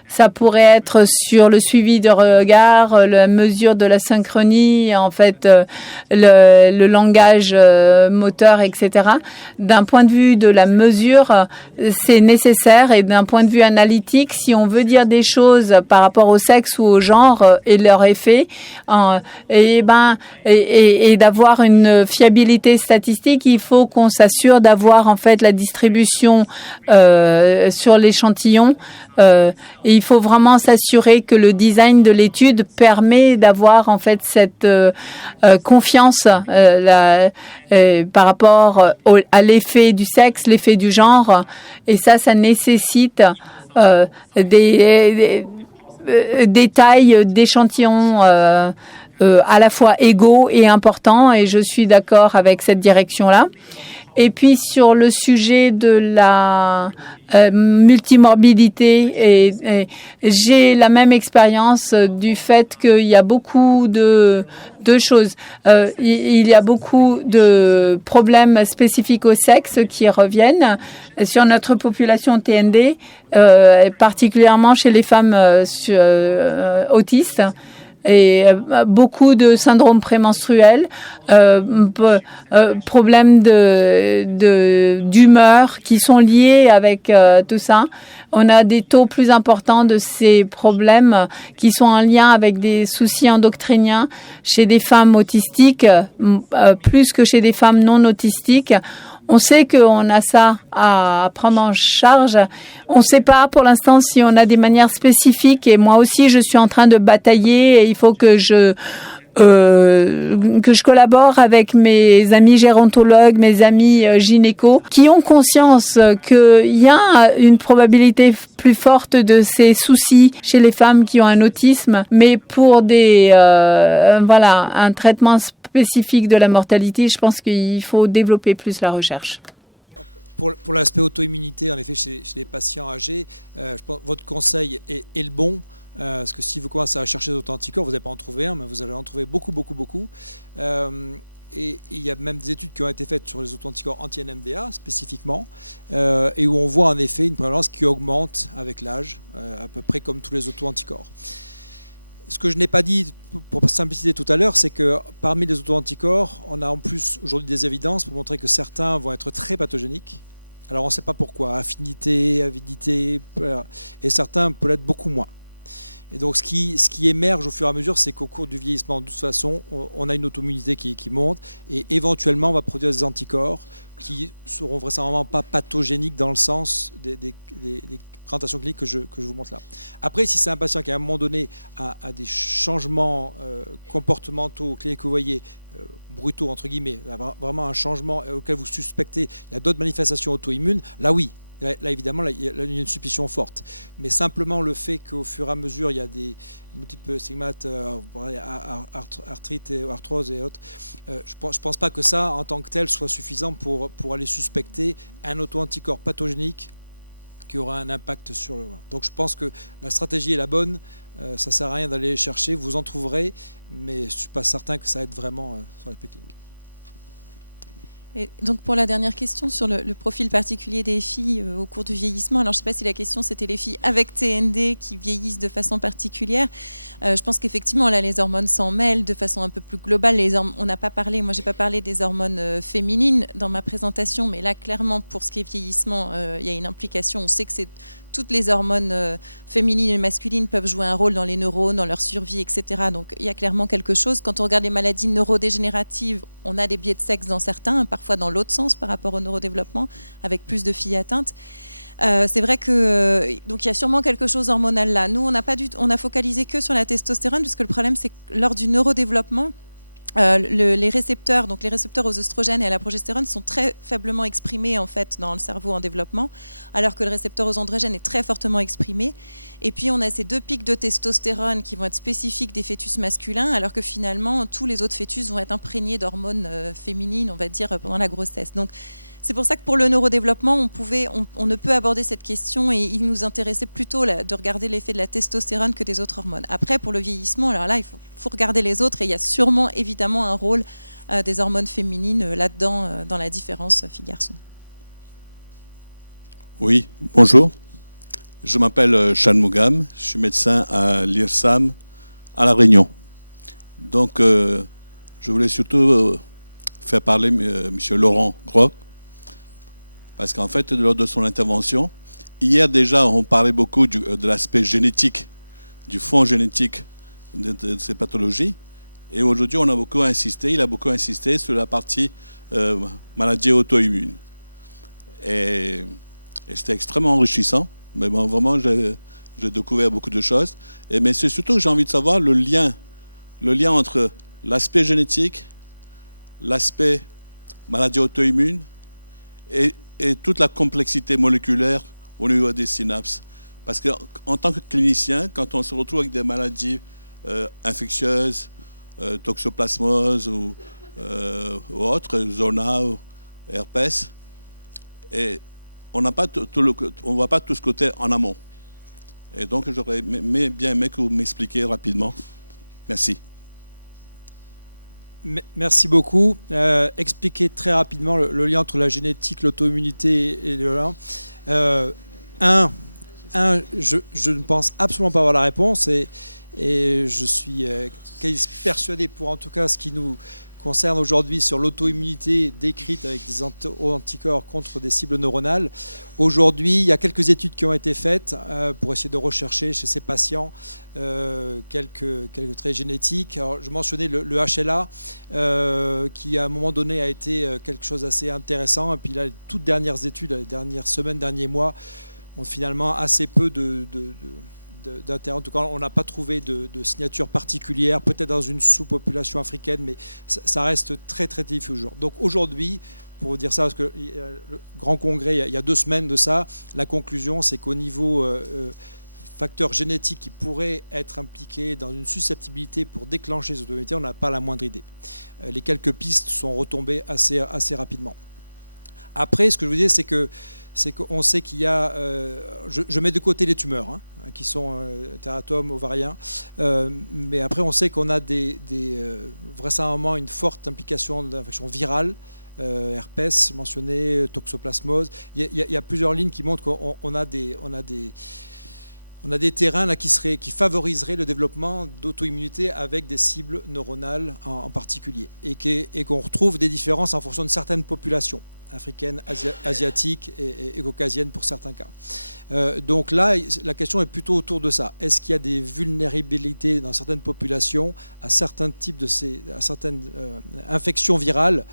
ça pourrait être sur le suivi de regard, la mesure de la synchronie, en fait, le langage moteur, etc. D'un point de vue de la mesure, c'est nécessaire, et d'un point de vue analytique, si on veut dire des choses par rapport au sexe ou au genre et leur effet, et d'avoir une fiabilité statistique, il faut qu'on s'assure d'avoir en fait la distribution sur l'échantillon. Et il faut vraiment s'assurer que le design de l'étude permet d'avoir en fait cette confiance par rapport à l'effet du sexe, l'effet du genre, et ça nécessite des tailles d'échantillons à la fois égaux et importants, et je suis d'accord avec cette direction-là. Et puis sur le sujet de la multimorbidité, j'ai la même expérience du fait qu'il y a beaucoup de choses. Il y a beaucoup de problèmes spécifiques au sexe qui reviennent sur notre population TND, particulièrement chez les femmes autistes. Et beaucoup de syndromes prémenstruels, problèmes d'humeur qui sont liés avec tout ça. On a des taux plus importants de ces problèmes qui sont en lien avec des soucis endocriniens chez des femmes autistiques, plus que chez des femmes non autistiques. On sait qu'on a ça à prendre en charge. On ne sait pas pour l'instant si on a des manières spécifiques, et moi aussi je suis en train de batailler, et il faut que je collabore avec mes amis gérontologues, mes amis gynécos, qui ont conscience qu'il y a une probabilité plus forte de ces soucis chez les femmes qui ont un autisme, mais pour un traitement spécifique de la mortalité, je pense qu'il faut développer plus la recherche. Pour l'aspect auto-immunité, en effet, chez les patients âgés, je pense que votre conseil est le bon. Parce que si vous commencez à chercher des auto-anticorps, vous n'allez pas en trouver un, mais vous allez en trouver beaucoup. Et il y a même des études qui ont été faites sur les auto-anticorps anti-NMDA spécifiquement, et où on voit en effet une prévalence qui augmente avec l'âge, à peu près comme tous les auto-anticorps. Ce que je n'ai pas dit, pour simplicité tout à l'heure, c'est que parmi les auto-anticorps, on a en plus aujourd'hui des évidences pour montrer que certains vont être très pathogéniques. Alors on ne sait pas pourquoi, affinité, avidité, et certains peuvent l'être beaucoup moins. Et donc ce qui émerge au fur et à mesure, c'est qu'au cours du vieillissement, de toute façon, on a une auto-immunité qui monte, et éventuellement on va produire des anticorps qui seront vraisemblablement pas pathogéniques dans le sens des présentation clinique que je vous montre là. Après, si c'est un patient qui à un moment donné a des changements comportementaux cliniques que vous voyez brutaux entre guillemets, vraiment un changement auquel vous suspectez, il y a d'autres manifestations auto-immunes, là oui. Là, évidemment, il y a une suspicion forte. Mais simplement le fait qu'au fur et à mesure, il y a des multiples stigmates, arthrite, arthrose et autres, je ne pense pas que ça, en tant que tel, soit suffisant pour aller suspecter un auto-anticorps pathogénique qui aura un impact sur le... Donc je pense que la stratégie est la bonne, ça ne sert à rien d'aller les chercher, vous en trouverez, mais je ne suis pas certain que ça aide vraiment sur l'aspect clinique. Et donc pour la dernière question sur le profil particulier des filles au cours du vieillissement, alors je ne sais pas si la question c'était les filles avec TND qui vieillissent de façon particulière. Je pense qu'effectivement là les hormones s'en mêlent de façon un peu plus globale. On n'a pas parlé, moi j'ai pas parlé des hormones féminines dans ma présentation, mais là clairement pour ce qui est vieillissement, il y a une implication. On sait que c'est toutes les hormones féminines et masculines peuvent jouer un rôle dans les neurones, dans leur survie, etc. Donc il y a clairement quelque chose. Quand on regarde les maladies neurodégénératives, on a des biais de sexe dans certains, parfois dans l'autre sens par rapport au neurodéveloppement, avec plus de filles atteintes. C'est vrai que donc il y a sûrement quelque chose hormonal là. Nous, on a focalisé que sur la testostérone, puisque le problème c'est que lors du neurodéveloppement, les récepteurs, donc les récepteurs aux oestrogènes et à la progestérone sont très faiblement exprimés en fait dans le cerveau en développement, alors que le récepteur aux androgènes est très fortement exprimé. Et puis on a ces 2 pics de testostérone qui vont être spécifiques des fœtus masculins, alors que finalement tous les autres fœtus vont être imprégnés d'hormones féminines, on va dire, pendant la grossesse. Donc c'est pour ça que pour le neurodéveloppement, on ne peut aborder cette question et il nous intéressait plutôt de regarder l'effet de la testostérone que des autres hormones. Après, pour le vieillissement, alors là, il faut regarder les autres et il y a sûrement évidemment un rôle des hormones féminines là-dedans, dans la différence filles-garçons. Oui, bonjour. Je m'appelle Shanmugam, je suis médecin à l'IRSAM à La Réunion. Donc, je voulais surtout faire parler M. Laurent Groc, parce qu'en fait, lors de son intervention, hier déjà, on parlait beaucoup de l'aspect génétique, du fond génétique de ces pathologies. Et aujourd'hui, il a beaucoup insisté sur la partie maladie auto-immune. Et c'était extrêmement enrichissant. Mais bon, vraiment, j'ai découvert beaucoup de choses. Mais c'est surtout que j'ai envie de savoir le lien entre l'aspect génétique, l'aspect maladie auto-immune et toute la complexité moléculaire au niveau des synapses. Parce qu'en tant que clinicien, quand on se retrouve avec des maladies infectieuses, toxoplasmose ou autres, zona ou herpès, et on ne voit pas tout ce côté en amont. Et donc, j'aurais bien aimé que vous m'expliquiez rapidement. Merci. Merci beaucoup. Expliquer très rapidement le lien entre la génétique, l'auto-immunité et le lien. Je ne pense absolument pas avoir la réponse et je suis quasi persuadé, pour en tout cas ce qui nous concerne aujourd'hui sur l'auto-immunité décrite avec des anticorps contre des cibles neuronales. Aujourd'hui, il y a quelques études qui ont été faites pour essayer de rechercher chez ces patients quelques traits génétiques. Alors, je mentionnais le HLA qui à un moment donné a été quelque chose d'assez intéressant. Et puis là, les toutes dernières études, les dernières semaines, derniers mois, ont finalement assez peu d'intérêt. En tout cas, on n'a pas trouvé de signature particulière, peut-être dans une sous-population africaine, mais ça reste très très diffus. Donc aujourd'hui, pour vous dire ça, parce que le grand congrès, il y a 2 semaines de ça, la conclusion, c'est qu'au niveau facteurs génétiques qui pourraient être impliqués dans une susceptibilité pour déclencher ces auto-immunités, on n'a pas la moindre idée. Les quelques pistes sont retombées assez rapidement. Après, ce que je veux dire, c'est qu'on sait qu'il y a, je mets de côté les tumeurs, qui sont tératomes, ovariens, mais après on sait qu'on a vraisemblablement une forte implication d'infection virale, herpès mentionné, toxoplasmose. Il y a plusieurs lignes qui montrent qu'on a des terrains là qui favoriseraient le développement d'auto-immunité avec des cibles neuronales en particulier, et qu'on retrouve des différences en fonction de certaines populations africaines, asiatiques et caucasiennes pour certains cas. Donc là, la question est plutôt autour de ça. Est-ce qu'il y a des vulnérabilités dans certaines populations à certains types à certaines infections virales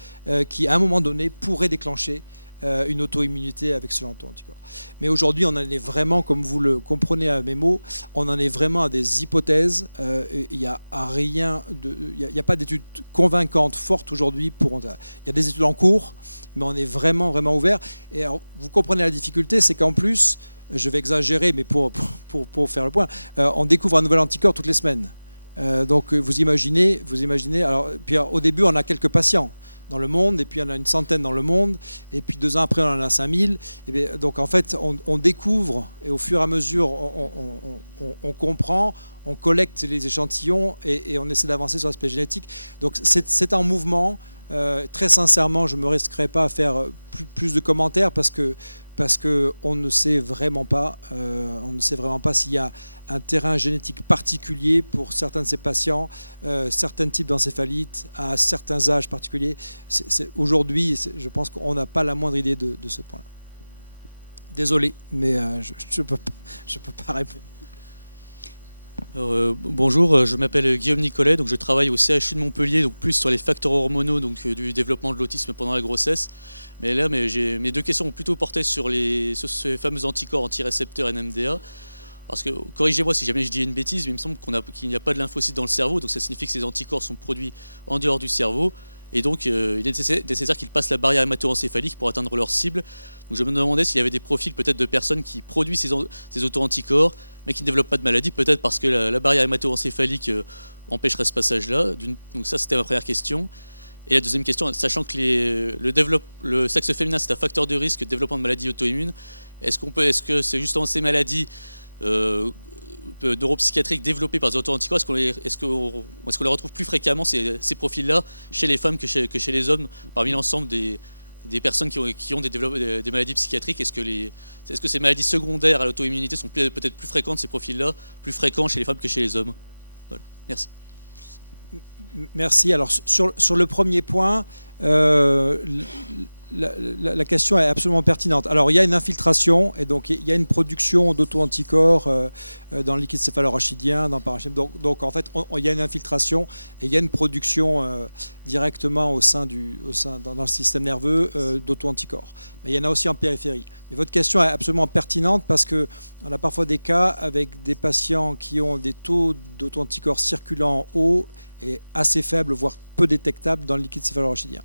qui, à un moment donné, pourraient déclencher une auto-immunité avec ce anticorps. Mais aujourd'hui, on en est vraiment, comme vous le comprenez à mes mots, on en est vraiment à des hypothèses. Il n'y a pas d'études convaincantes, fortes aujourd'hui. Il y a des études en cours, mais on est vraiment, vraiment ouvert. Et alors, vous comprenez la difficulté, c'est qu'en plus, je vais exagérer, mais pour faire le point, on découvre un nouvel anticorps toutes les semaines. Donc vous imaginez, alors, puis au début, on a quelques patients dans le monde, et puis il y en a une centaine dans le monde, et puis 2 ans après, on en a 5000. Et bien, donc en fait, on découvre, et au fur et à mesure, on comprend, on collecte les échantillons, et on essaie d'avancer sur l'aspect génétique. Donc c'est en mouvement. Très sincèrement, je ne me risquerai pas à faire plus de commentaires parce que on ne sait vraiment pas, s'il y a un terrain génétique particulier pour certains de ces patients, certains types d'encéphalite à certains âges particuliers. Aujourd'hui, je pense qu'on n'a pas la moindre idée de ce point-là. Désolé, mais je peux pas répondre. Bonjour, je m'appelle Guillaume Nicolet, donc je travaille au CHU de Montpellier, donc plus sur les facteurs hormonaux du développement de l'autisme pendant la grossesse. Mais là, mes 2 questions ont plutôt porté sur ces fameux anticorps antirécepteurs NMDA. Parce que, corrigez-moi si jamais je dis une bêtise, mais il me semble qu'il n'y a pas de lymphocytes dans le cerveau, donc ça signifie que ces anticorps sont produits en dehors du cerveau. Et donc, il est nécessaire qu'ils passent la barrière hémato-encéphalique pour atteindre leur cible. Donc, je me demandais s'il y avait des profils peut-être de personnes qui produisent ces auto-anticorps, mais qui ne développent pas de maladie, peut-être parce que la barrière hémato-encéphalique empêcherait ce passage-là. Donc ça, c'était ma première question. Et la deuxième question, sachant que le sexe féminin, c'est un facteur de risque de développement de maladies auto-immunes, est-ce que c'est justement ces maladies neuropsychiatriques développées par des auto-anticorps, est-ce qu'on les retrouve plus fréquemment, ces profils-là, chez les femmes que chez les hommes, parmi l'ensemble des personnes qui ont des maladies psychiatriques? Est-ce que ces maladies secondaires à l'auto-immunité sont peut-être plus fréquentes, ces profils-là, plus fréquents chez les femmes que chez les hommes? Voilà. Merci. Merci. Alors, sur le premier point, la question est absolument pertinente. Alors, il y a une infiltration et donc il y a une production d'auto-anticorps dans le liquide céphalorachidien, dans le parenchyme. Donc en fait, il y a une infiltration et il y a une production directement dans le système nerveux d'auto-anticorps. Mais il y en a aussi en périphérie. Mais votre question est absolument pertinente parce qu'on a parfois des cas avec des patients qui ont des taux d'auto-anticorps circulants hauts et assez faibles, voire peu détectables dans le liquide céphalorachidien.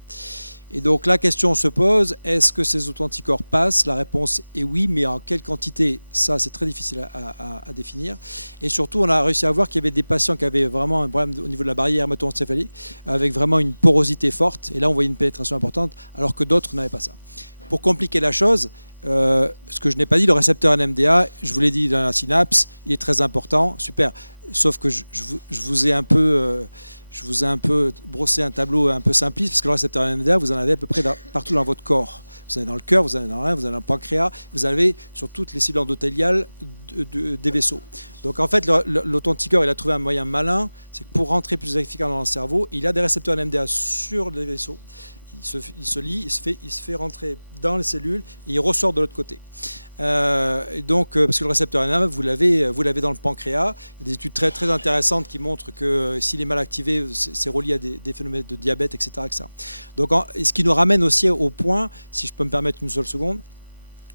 Et donc la question se pose, est-ce que ces auto-anticorps passent? La réponse est oui, mais en quelle quantité? Ça, c'est très difficile à définir. Et surtout, on a réussi à voir qu'il y avait des patients qui avaient vraiment un problème au niveau de la barrière hémato-encéphalique, avec vraiment une porosité forte, et là on voyait une pénétration importante, alors que d'autres n'avaient pas ça. Pour compliquer la chose, ce que je n'ai pas dit, le récepteur NMDA, je vous l'ai dit dans la synapse, il est très important, super, sauf que je vous ai un peu brossé un tableau un peu simpliste, parce que le récepteur NMDA, vous en avez à peu près partout dans votre corps. Vous en avez dans le cœur, vous en avez dans le rein, vous en avez dans le pancréas, vous en avez sur toutes les cellules endothéliales des vaisseaux. Donc en fait, l'auto-anticorps, il a trouvé un moyen malin, c'est que pour rentrer plus efficacement dans le cerveau, il a des récepteurs NMDA sur les vaisseaux. Il se lie, il se fait rentrer dans les cellules et il ressort de l'autre côté. Et donc, parce que le récepteur NMDA, vous l'avez dans le pancréas. Il y a des études très, très intéressantes qui montrent que s'il est mal activé, c'est relié à des phénomènes de diabète, etc. Donc, ce qui nous ramène aussi au point, si je peux me permettre une seule seconde,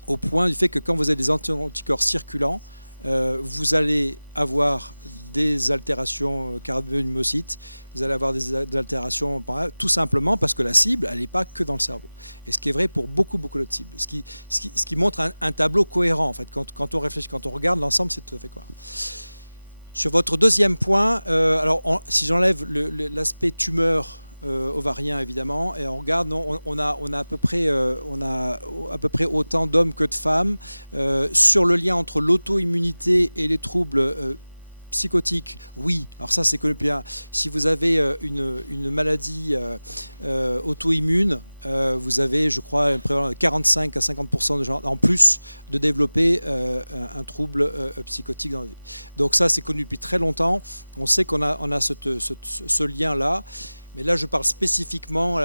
au point du fait que quand vous avez des anticorps circulants, vous allez avoir des altérations cardiomyocytes, vous allez avoir des altérations tout simplement parce que la cible, elle n'est pas que dans le cerveau. Et ce qui est vrai pour beaucoup d'autres cibles. Ce qui montre un tableau cohérent, en fait. Quand on réfléchit, quand on regarde l'ensemble, c'est tout à fait quoi. Sur votre deuxième point, si j'enlève l'aspect tumeur ovarien évidemment, et on regarde, on a à peu près autant d'hommes que de femmes sur le lien entre l'auto-immunité et les troubles psychotiques. Oui, alors ça c'est connu bien. Si vous avez une maladie auto-immune, vous avez, je crois, 45 à 50% de gens en plus de développer un trouble psychotique dans la vie. Donc ça c'est connu depuis très longtemps. On sait qu'on a ce lien-là. Mais là, je parle spécifiquement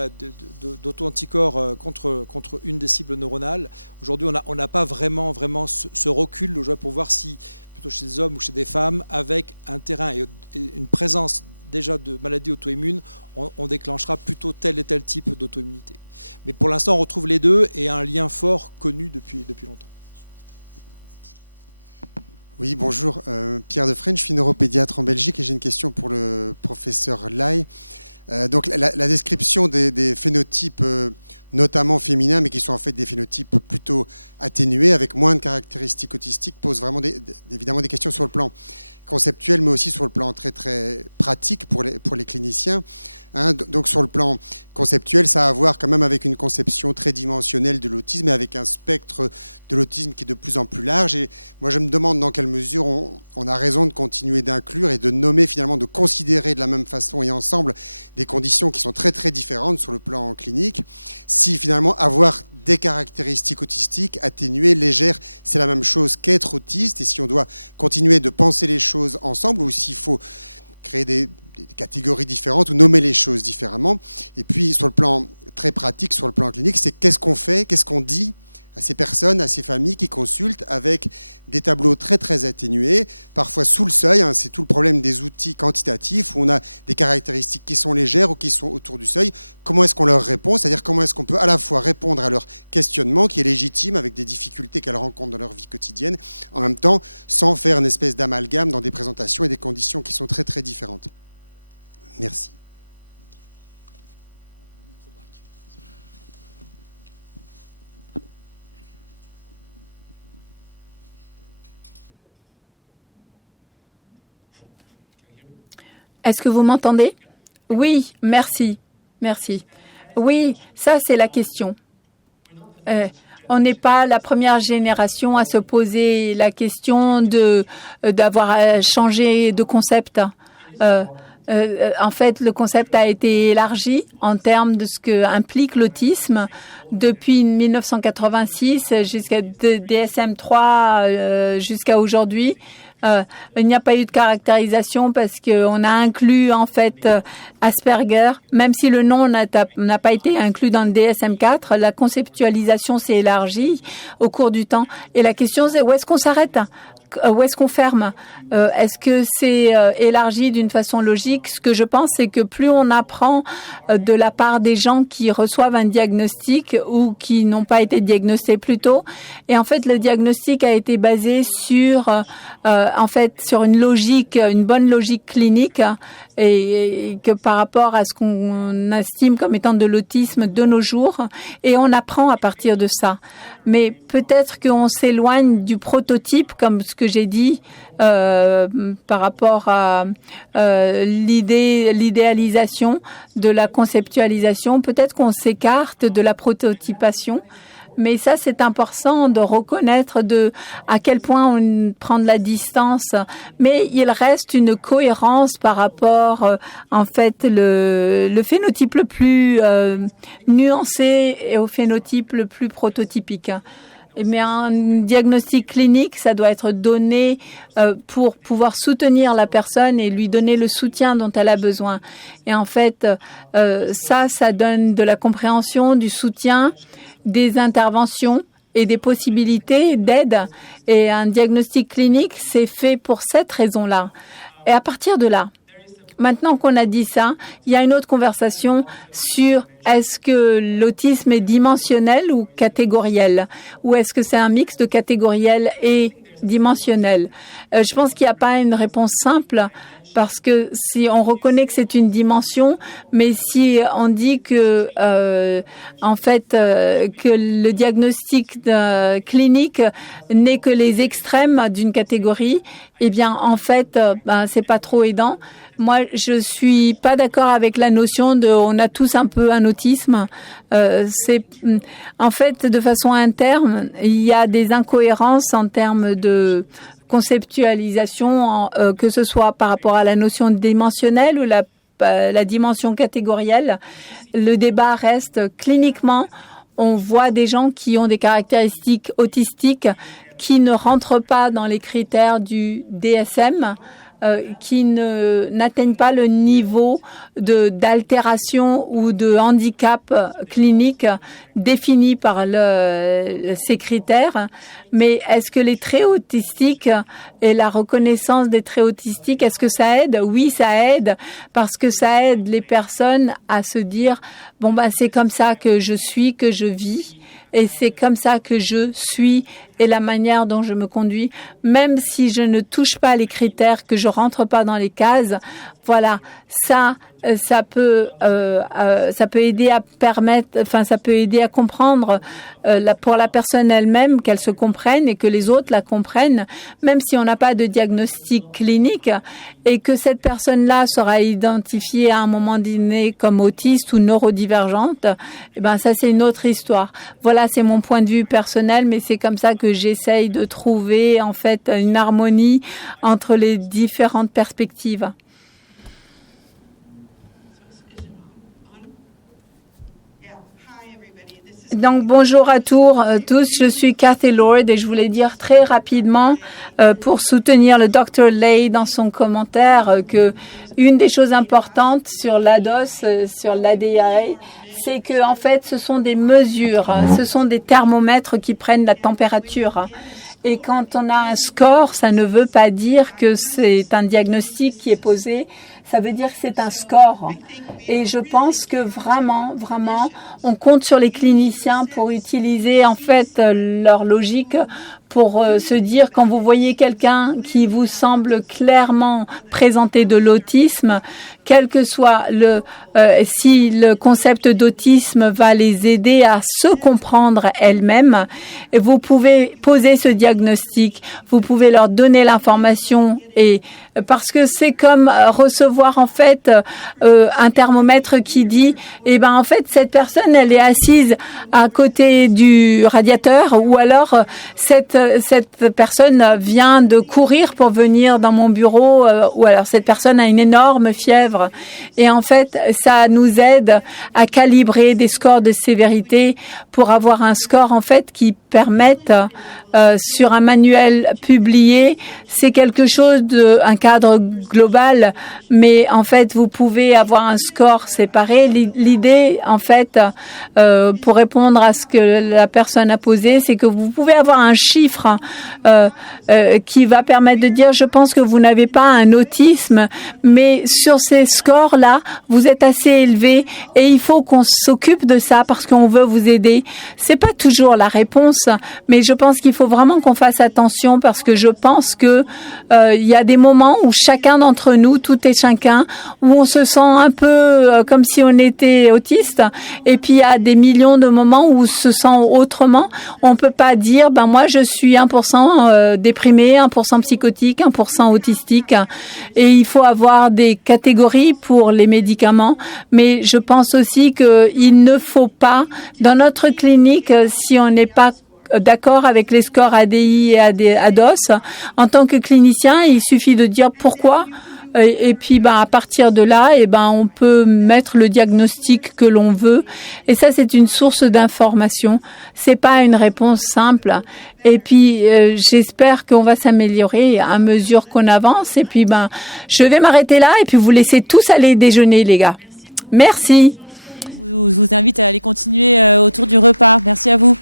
d'auto-anticorps contre une des cibles neuronales. Aujourd'hui, on n'a pas vraiment ce recul pour voir si, plutôt chez des hommes ou chez des femmes, avec un terrain et une présence déjà de maladies auto-immunes, on déclenchera plutôt tel et tel type d'auto-immunité. Mais pour l'instant, on retrouve les deux et un lien fort connu depuis longtemps. Oui, bonjour. Pierre Defresne, je suis neuropédiatre en Belgique et j'ai une question pour le professeur Lai. Donc la description des phénotypes, notamment féminins, mais qui sont en fait des phénotypes plutôt atténués, avec moins de caractéristiques autistiques, pose vraiment évidemment des questions sur le plan conceptuel, mais aussi sur le plan très très pratique pour les cliniciens. Hein. Donc sur le plan conceptuel, ça a à voir quand même avec une conception très dimensionnelle de l'autisme et avec un spectre de l'autisme qui est de plus en plus large. Et moi, je me demande dans quelle mesure on a raison de continuer d'inclure et de nommer finalement, de considérer de la même façon et ensemble des conditions qui sont très très différentes sur le plan clinique. Si finalement avoir des caractéristiques autistiques atténuées, légères, c'est la même chose qu'être autiste. Et si on doit continuer de penser les choses ensemble ou s'il faut créer des catégories différentes ou nommer les choses différemment. Et puis sur le plan très pratique, sur le plan clinique, c'est qu'est-ce qu'on fait, qu'est-ce qu'on dit à ces personnes, à ces familles qui consultent avec des tableaux très très atténués, parfois sous le seuil. Hein, c'est tout le problème des outils quantitatifs où on a des caractéristiques qui sont légères ou qui sont autour du seuil. Comment est-ce qu'on leur répond? C'est-à-dire comment est-ce qu'on peut à la fois répondre à leur questionnement qui est légitime avec des difficultés qu'elles rencontrent dans leur vie quotidienne, en même temps sans faire une espèce d'amalgame dans des présentations et des conditions qui sont très très différentes. Merci. Est-ce que vous m'entendez? Oui, merci. Merci. Oui, ça c'est la question. On n'est pas la première génération à se poser la question d'avoir changé de concept. En fait, le concept a été élargi en termes de ce que implique l'autisme depuis 1986 jusqu'à DSM-3 jusqu'à aujourd'hui. Il n'y a pas eu de caractérisation parce qu'on a inclus en fait Asperger, même si le nom n'a pas été inclus dans le DSM-4, la conceptualisation s'est élargie au cours du temps. Et la question c'est où est-ce qu'on s'arrête ? Où est-ce qu'on ferme? Est-ce que c'est élargi d'une façon logique? Ce que je pense, c'est que plus on apprend de la part des gens qui reçoivent un diagnostic ou qui n'ont pas été diagnostiqués plus tôt, et en fait, le diagnostic a été basé sur, sur une logique, une bonne logique clinique, et que par rapport à ce qu'on estime comme étant de l'autisme de nos jours, et on apprend à partir de ça. Mais peut-être qu'on s'éloigne du prototype, comme ce que j'ai dit, par rapport à l'idéalisation de la conceptualisation. Peut-être qu'on s'écarte de la prototypation. Mais ça, c'est important de reconnaître à quel point on prend de la distance. Mais il reste une cohérence par rapport, le phénotype le plus nuancé et au phénotype le plus prototypique. Mais un diagnostic clinique, ça doit être donné pour pouvoir soutenir la personne et lui donner le soutien dont elle a besoin. Et en fait, ça donne de la compréhension, du soutien, des interventions et des possibilités d'aide. Et un diagnostic clinique, c'est fait pour cette raison-là. Et à partir de là, maintenant qu'on a dit ça, il y a une autre conversation sur est-ce que l'autisme est dimensionnel ou catégoriel? Ou est-ce que c'est un mix de catégoriel et dimensionnel? Je pense qu'il n'y a pas une réponse simple parce que si on reconnaît que c'est une dimension, mais si on dit que que le diagnostic clinique n'est que les extrêmes d'une catégorie, eh bien en fait c'est pas trop aidant. Moi, je suis pas d'accord avec la notion de on a tous un peu un autisme. C'est en fait de façon interne, il y a des incohérences en termes de conceptualisation, que ce soit par rapport à la notion dimensionnelle ou la dimension catégorielle. Le débat reste cliniquement. On voit des gens qui ont des caractéristiques autistiques qui ne rentrent pas dans les critères du DSM, qui n'atteignent pas le niveau d'altération ou de handicap clinique défini par ces critères. Mais est-ce que les traits autistiques et la reconnaissance des traits autistiques, est-ce que ça aide? Oui, ça aide parce que ça aide les personnes à se dire c'est comme ça que je suis, que je vis. Et c'est comme ça que je suis et la manière dont je me conduis, même si je ne touche pas les critères, que je rentre pas dans les cases. Voilà, ça, ça peut aider à ça peut aider à comprendre pour la personne elle-même, qu'elle se comprenne et que les autres la comprennent, même si on n'a pas de diagnostic clinique, et que cette personne-là sera identifiée à un moment donné comme autiste ou neurodivergente. Et ben ça, c'est une autre histoire. Voilà, c'est mon point de vue personnel, mais c'est comme ça que j'essaye de trouver en fait une harmonie entre les différentes perspectives. Donc bonjour à tous, je suis Cathy Lord et je voulais dire très rapidement pour soutenir le Dr. Lay dans son commentaire que une des choses importantes sur l'ADOS, sur l'ADIA, c'est que en fait ce sont des mesures, ce sont des thermomètres qui prennent la température. Et quand on a un score, ça ne veut pas dire que c'est un diagnostic qui est posé. Ça veut dire que c'est un score. Et je pense que vraiment, on compte sur les cliniciens pour utiliser en fait leur logique pour se dire quand vous voyez quelqu'un qui vous semble clairement présenter de l'autisme, quel que soit si le concept d'autisme va les aider à se comprendre elles-mêmes, vous pouvez poser ce diagnostic, vous pouvez leur donner l'information et parce que c'est comme recevoir en fait un thermomètre qui dit en fait cette personne elle est assise à côté du radiateur ou alors cette personne vient de courir pour venir dans mon bureau ou alors cette personne a une énorme fièvre et en fait ça nous aide à calibrer des scores de sévérité pour avoir un score en fait qui permette sur un manuel publié, c'est quelque chose un cadre global, mais en fait vous pouvez avoir un score séparé. L'idée en fait pour répondre à ce que la personne a posé, c'est que vous pouvez avoir un chiffre qui va permettre de dire je pense que vous n'avez pas un autisme, mais sur ces scores là vous êtes assez élevé et il faut qu'on s'occupe de ça parce qu'on veut vous aider. C'est pas toujours la réponse, mais je pense qu'il faut vraiment qu'on fasse attention parce que je pense que il y a des moments où chacun d'entre nous, tout et chacun, où on se sent un peu comme si on était autiste, et puis il y a des millions de moments où on se sent autrement. On peut pas dire moi je suis 1% déprimé, 1% psychotique, 1% autistique, et il faut avoir des catégories pour les médicaments, mais je pense aussi qu'il ne faut pas, dans notre clinique, si on n'est pas d'accord avec les scores ADI et ADOS, en tant que clinicien, il suffit de dire pourquoi. Et puis, à partir de là, on peut mettre le diagnostic que l'on veut. Et ça, c'est une source d'information. C'est pas une réponse simple. Et puis, j'espère qu'on va s'améliorer à mesure qu'on avance. Et puis, je vais m'arrêter là et puis vous laissez tous aller déjeuner, les gars. Merci. Je vous invite à aller continuer autour du repas. Merci à vous.